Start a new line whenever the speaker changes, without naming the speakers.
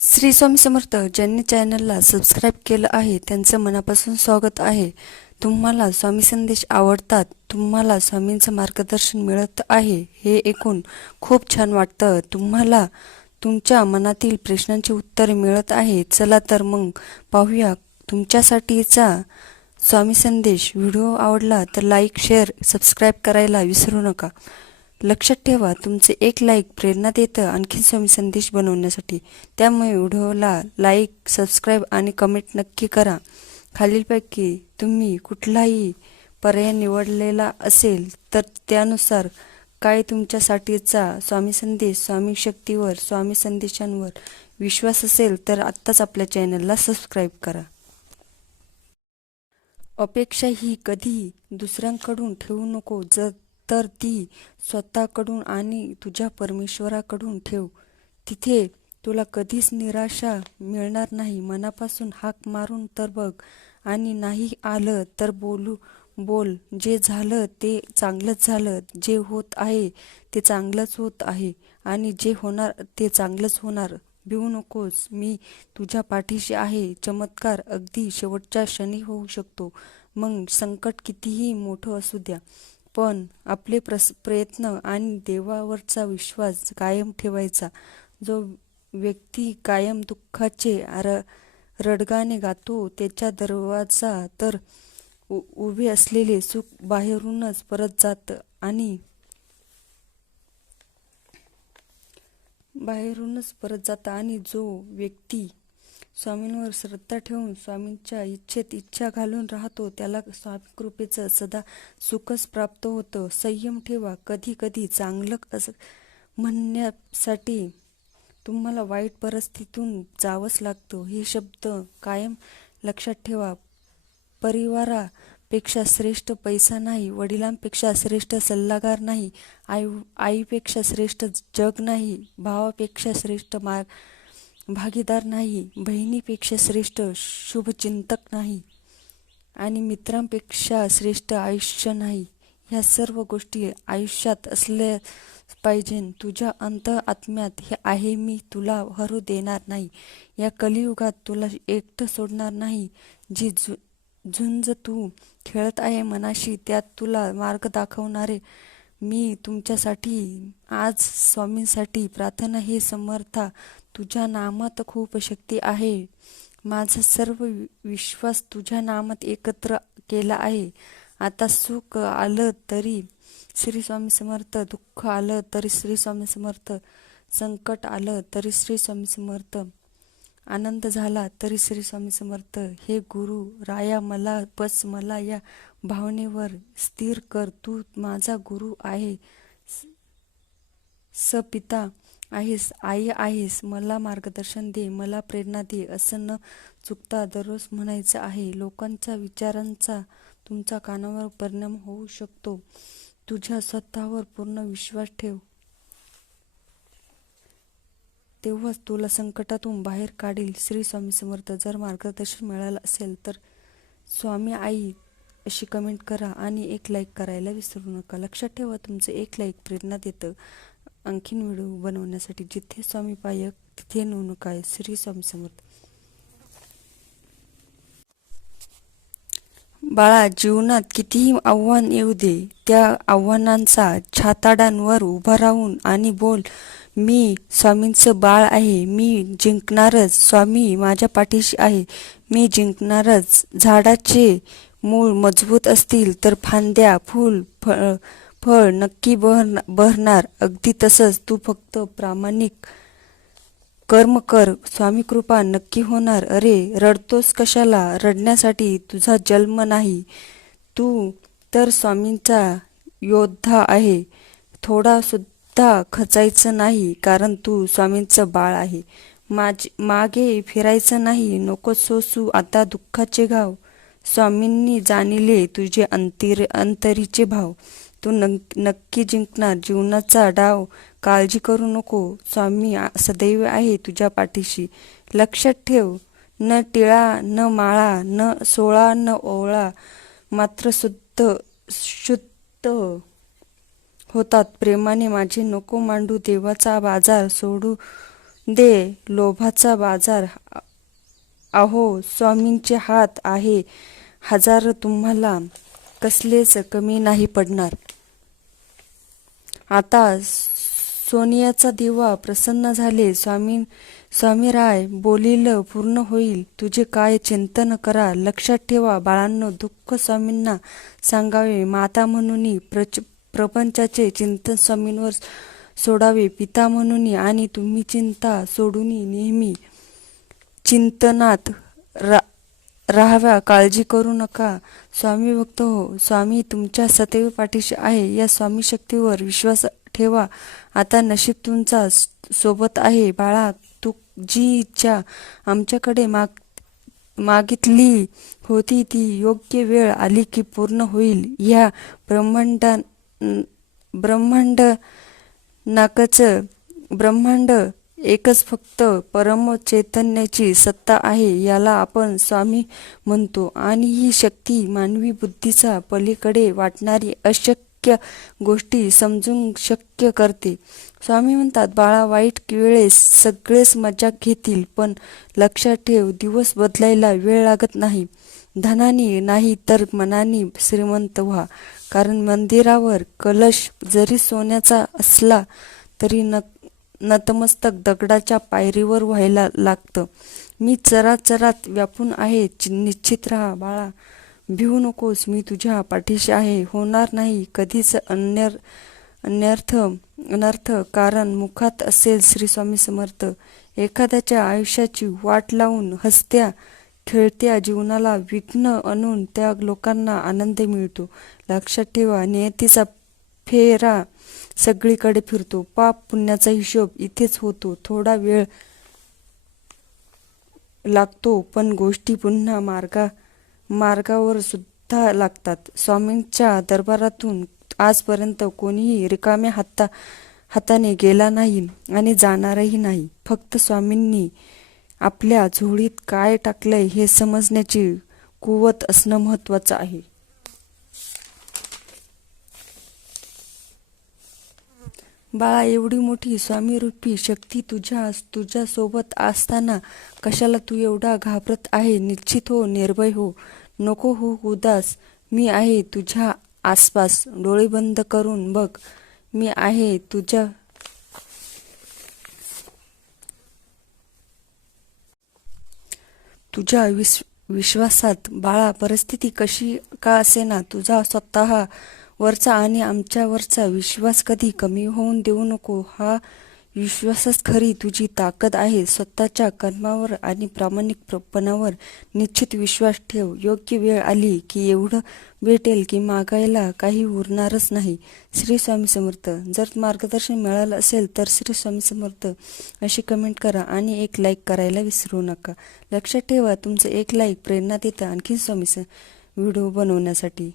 श्री स्वामी समर्थ ज्यांनी चॅनलला सबस्क्राईब केलं आहे त्यांचं मनापासून स्वागत आहे. तुम्हाला स्वामी संदेश आवडतात तुम्हाला स्वामींचं मार्गदर्शन मिळत आहे हे ऐकून खूप छान वाटतं. तुम्हाला तुमच्या मनातील प्रश्नांची उत्तरे मिळत आहे. चला तर मग पाहूया तुमच्यासाठीचा स्वामी संदेश. व्हिडिओ आवडला तर लाईक शेअर सबस्क्राईब करायला विसरू नका. लक्षात ठेवा तुमचे एक लाईक प्रेरणा देतं आणखी स्वामी संदेश बनवण्यासाठी. त्यामुळे व्हिडिओला लाईक सबस्क्राईब आणि कमेंट नक्की करा. खालीलपैकी तुम्ही कुठलाही पर्याय निवडलेला असेल तर त्यानुसार काय तुमच्यासाठीचा स्वामी संदेश स्वामी शक्तीवर स्वामी संदेशांवर विश्वास असेल तर आत्ताच आपल्या चॅनलला सबस्क्राईब करा. अपेक्षा ही कधी दुसऱ्यांकडून ठेवू नको जर तर ती स्वतःकडून आणि तुझ्या परमेश्वराकडून ठेव. तिथे तुला कधीच निराशा मिळणार नाही. मनापासून हाक मारून तर बघ. आणि नाही आलं तर बोलू बोल. जे झालं ते चांगलंच झालं. जे होत आहे ते चांगलंच होत आहे. आणि जे होणार ते चांगलंच होणार. भिवू नकोस. मी तुझ्या पाठीशी आहे. चमत्कार अगदी शेवटच्या क्षणी होऊ शकतो. मग संकट कितीही मोठं असू द्या. पण आपले प्रस प्रयत्न आणि देवावरचा विश्वास कायम ठेवायचा. जो व्यक्ती कायम दुःखाचे र रडगाणे गातो त्याच्या दरवाजा तर उ उभे असलेले सुख बाहेरूनच परत जातं आणि बाहेरूनच परत जातं आणि जो व्यक्ती स्वामींवर श्रद्धा ठेवून स्वामींच्या इच्छेत इच्छा घालून राहतो त्याला स्वामी कृपेचं सदा सुखच प्राप्त होतं. संयम ठेवा कधी कधी चांगलं असं म्हणण्यासाठी तुम्हाला वाईट परिस्थितीतून जावंच लागतं. हे शब्द कायम लक्षात ठेवा. परिवारापेक्षा श्रेष्ठ पैसा नाही वडिलांपेक्षा श्रेष्ठ सल्लागार नाही आई आईपेक्षा श्रेष्ठ जग नाही भावापेक्षा श्रेष्ठ मार्ग भागीदार नाही बहिणीपेक्षा श्रेष्ठ शुभचिंतक नाही आणि मित्रांपेक्षा श्रेष्ठ आयुष्य नाही. ह्या सर्व गोष्टी आयुष्यात असल्या पाहिजे. तुझ्या अंत आत्म्यात हे आहे मी तुला हरू देणार नाही. या कलियुगात तुला एकटं सोडणार नाही. जी झु झुंज तू खेळत आहे मनाशी त्यात तुला मार्ग दाखवणारे मी तुमच्यासाठी आज स्वामींसाठी प्रार्थना हे समर्था तुझ्या नामात खूप शक्ती आहे. माझा सर्व विश्वास तुझ्या नामात एकत्र केला आहे. आता सुख आलं तरी श्री स्वामी समर्थ दुःख आलं तरी श्री स्वामी समर्थ संकट आलं तरी श्री स्वामी समर्थ आनंद झाला तरी श्री स्वामी समर्थ. हे गुरु राया मला बस मला या भावनेवर स्थिर कर. तू माझा गुरु आहे. सपिता आहेस आई आहेस मला मार्गदर्शन दे मला प्रेरणा दे असं न चुकता दररोज म्हणायचं आहे. लोकांच्या विचारांचा तुमच्या कानावर परिणाम होऊ शकतो. तुझ्या स्वतःवर पूर्ण विश्वास ठेव. तेव्हाच तुला संकटातून बाहेर काढील. श्री स्वामी समर्थ जर मार्गदर्शन मिळालं असेल तर स्वामी आई अशी कमेंट करा आणि एक लाईक करायला विसरू नका. लक्षात ठेवा तुमचं एक लाईक प्रेरणा देतं. आणखीन व्हिडिओ बनवण्यासाठी जिथे स्वामी पायक तिथे नऊ आहे श्री स्वामी समर्थ. बाळा जीवनात कितीही आव्हान येऊ दे त्या आव्हानांचा छाताडांवर उभा राहून आणि बोल मी स्वामींचं बाळ आहे मी जिंकणारच स्वामी माझ्या पाठीशी आहे मी जिंकणारच. झाडाचे मूळ मजबूत असतील तर फांद्या फूल फळ फळ नक्की बहर बहरणार अगदी तसंच तू फक्त प्रामाणिक कर्म कर. स्वामी कृपा नक्की होणार. अरे रडतोस कशाला? रडण्यासाठी तुझा जन्म नाही. तू तर स्वामींचा योद्धा आहे. थोडा सुद्धा खचायचं नाही कारण तू स्वामींचं बाळ आहे. माझ मागे फिरायचं नाही. नको सोसू आता दुःखाचे घाव. स्वामींनी जाणिले तुझे अंतिर अंतरीचे भाव. तू नक्की जिंकणार. जीवनाचा डाव काळजी करू नको. स्वामी सदैव आहे तुझ्या पाठीशी. लक्षात ठेव. न टिळा न माळा न सोळा न ओळा मात्र शुद्ध शुद्ध होतात. प्रेमाने माझे नको मांडू. देवाचा बाजार सोडू दे. लोभाचा बाजार अहो स्वामींचे हात आहे. हजार तुम्हाला कसलेच कमी नाही पडणार. आता सोनियाचा दिवा प्रसन्न झाले. स्वामी स्वामीराय बोलिल पूर्ण होईल. तुझे काय चिंतन करा. लक्षात ठेवा. बाळांनो दुःख स्वामींना सांगावे. माता म्हणून प्रच प्रपंचाचे चिंतन स्वामींवर सोडावे. पिता म्हणून आणि तुम्ही चिंता सोडून नेहमी चिंतनात रा राहाव्या काळजी करू नका. स्वामी भक्त हो स्वामी तुमच्या सदैव पाठीशी आहे. या स्वामी शक्तीवर विश्वास ठेवा. आता नशीब तुमचा सोबत आहे. बाळा तू जी इच्छा आमच्याकडे माग मागितली होती ती योग्य वेळ आली की पूर्ण होईल. या ब्रह्मांड ब्रह्मांड नाकच ब्रह्मांड एकच फक्त परम चैतन्याची सत्ता आहे याला आपण स्वामी म्हणतो. आणि ही शक्ती मानवी बुद्धीचा पलीकडे वाटणारी अशक्य गोष्टी समजून शक्य करते. स्वामी म्हणतात बाळा वाईट वेळेस सगळेच मजाक घेतील पण लक्षात ठेव दिवस बदलायला वेळ लागत नाही. धनाने नाही तर मनाने श्रीमंत व्हा. कारण मंदिरावर कलश जरी सोन्याचा असला तरी नक्की नतमस्तक दगडाच्या पायरीवर व्हायला लागतं. मी चराचरात व्यापून आहे. चि- निश्चित राहा बाळा. भिवू नकोस. मी तुझ्या पाठीशी आहे. होणार नाही. कधीच अन्यर अन्यर्थ अनर्थ कारण मुखात असेल श्री स्वामी समर्थ. एखाद्याच्या आयुष्याची वाट लावून हसत्या खेळत्या जीवनाला विघ्न आणून त्या लोकांना आनंद मिळतो. लक्षात ठेवा नियतीचा फेरा सगळीकडे फिरतो. पाप पुण्याचा हिशोब इथेच होतो. थोडा वेळ लागतो पण गोष्टी पुन्हा मार्गा मार्गावर सुद्धा लागतात. स्वामींच्या दरबारातून आजपर्यंत कोणीही रिकाम्या हाता हाताने गेला नाही आणि जाणारही नाही. फक्त स्वामींनी आपल्या झोळीत काय टाकलंय हे समजण्याची कुवत असणं महत्वाचं आहे. बाळा एवढी मोठी स्वामीरूपी शक्ती तुझ्या तुझ्या सोबत असताना कशाला तू एवढा घाबरत आहे? निश्चित हो निर्भय हो. नको हो उदास. मी आहे तुझ्या आसपास. डोळे बंद करून बघ. मी आहे तुझ्या तुझ्या विश्वासात. बाळा परिस्थिती कशी का असेना? तुझा स्वतः वरचा आणि आमच्यावरचा विश्वास कधी कमी होऊन देऊ नको हा विश्वासच खरी तुझी ताकद आहे. स्वतःच्या कर्मावर आणि प्रामाणिकपणावर निश्चित विश्वास ठेव. योग्य वेळ आली की एवढं भेटेल की मागायला काही उरणारच नाही. श्री स्वामी समर्थ. जर मार्गदर्शन मिळालं असेल तर श्री स्वामी समर्थ. अशी कमेंट करा आणि एक लाईक करायला विसरू नका. लक्षात ठेवा तुमचं एक लाईक प्रेरणा देतं आणखी स्वामी व्हिडिओ बनवण्यासाठी.